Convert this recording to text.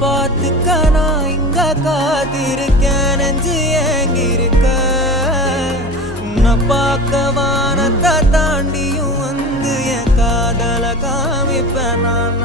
பார்த்துக்க நான் இங்க காத்திருக்கேன் நெஞ்சு ஏங்கிருக்க உன்னை பார்க்க வானத்தை தாண்டியும் வந்து என் காதல காமிப்பேன் நான்